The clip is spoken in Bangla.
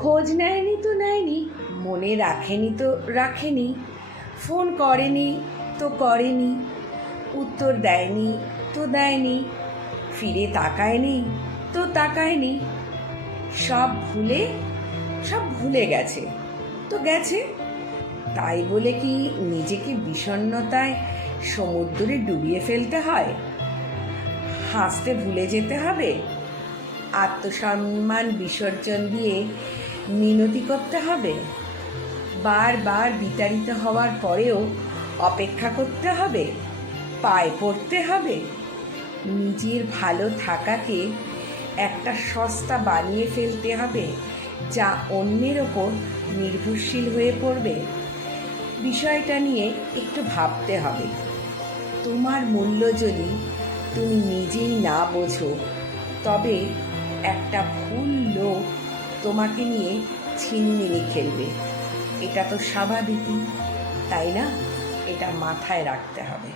খোঁজ নেয়নি তো নেয়নি, মনে রাখেনি তো রাখেনি, ফোন করেনি তো করেনি, উত্তর দেয়নি তো দেয়নি, ফিরে তাকায়নি তো তাকায়নি, সব ভুলে গেছে তো গেছে। তাই বলে কি নিজেকে বিষণ্ণতায় সমুদ্রে ডুবিয়ে ফেলতে হয়? হাসতে ভুলে যেতে হবে? আত্মসম্মান বিসর্জন দিয়ে মিনতি করতে হবে? বারবার বিতাড়িত হওয়ার পরেও অপেক্ষা করতে হবে? পায়ে পড়তে হবে? নিজের ভালো থাকাকে একটা সস্তা বানিয়ে ফেলতে হবে যা অন্যের ওপর নির্ভরশীল হয়ে পড়বে? বিষয়টা নিয়ে একটু ভাবতে হবে। তোমার মূল্য যদি তুমি নিজেই না বোঝো, তবে একটা ভুল লোক তোমাকে নিয়ে ছিনিমিনি খেলবে। এটা তো স্বাভাবিকই, তাই না? এটা মাথায় রাখতে হবে।